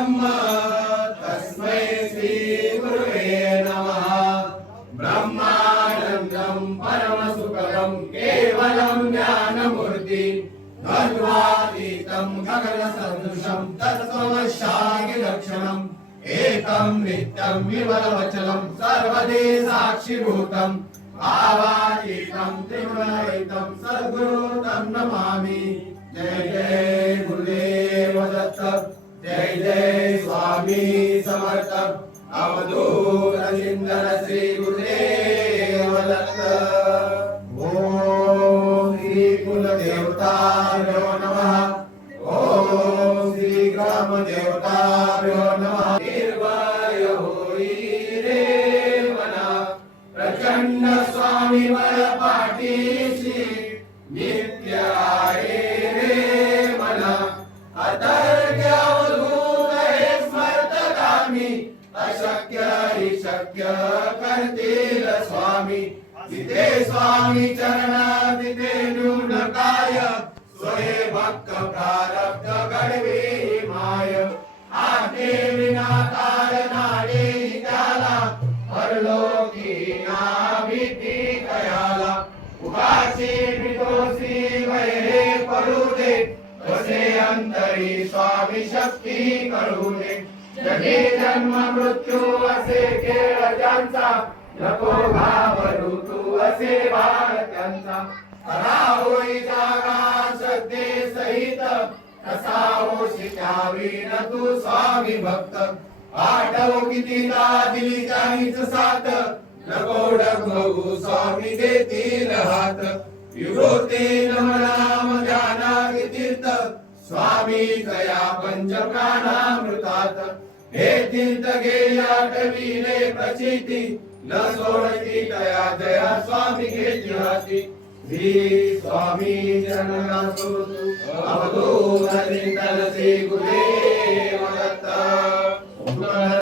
ब्रह्म तस्मै श्री गुरुवे नमः। ब्रह्मानन्दं परमसुखदं केवलं ज्ञानमूर्ति द्वन्द्वातीतं गगनसदृशं तत्त्वमस्याखिलक्षणम् एकं नित्यं विमलवचनं सर्वदे साक्षिभूतं भावातीतं त्रिगुणरहितं सद्गुरुं नमामि। जय जय गुरुदेव दत्त, जय जय स्वामी समर्थ, अवधूत चिंतन श्री गुरुदेव दत्त। ओम श्री कुलदेवताभ्यो नमः। ओम श्री ग्राम देवताभ्यो नमः। निर्भय होई रे मना, प्रचंड स्वामी वर पाठीशी नित्य आहे रे मना। अतर्क्य अवधूत हे स्मर्तगामी, अशक्य हि शक्य करतील स्वामी। जिथे स्वामी चरणा तिथे न्यून काय, स्वहे भक्त प्रारब्ध घडवी माय। आके विनाकार नाडे त्याला, परलोकी ना भीती कयाला। उगाची भीतोसी वैरे पडू दे, वसे अंतरी स्वामी शक्ती कळू दे। जगे जन्म मृत्यू असे खेळ ज्यांचा, नको घाबरू तू असे बाळ त्यांचा। खरा होई जागा श्रद्धे सहित, कसा होशी त्यावी न तू स्वामी भक्त। आठव कितीदा दिली त्यांनीच साथ, नको डगमगू स्वामी देतील हात। विभूतीन मनाम ध्यानात तीर्थ, स्वामी कया पंचप्राणामृतात। हे तीर्थ घे आठविले प्रचिती, न सोडती तया जया स्वामी घेती हाती। श्री स्वामी चरणा अवधूत चिंतन श्री गुरुदेव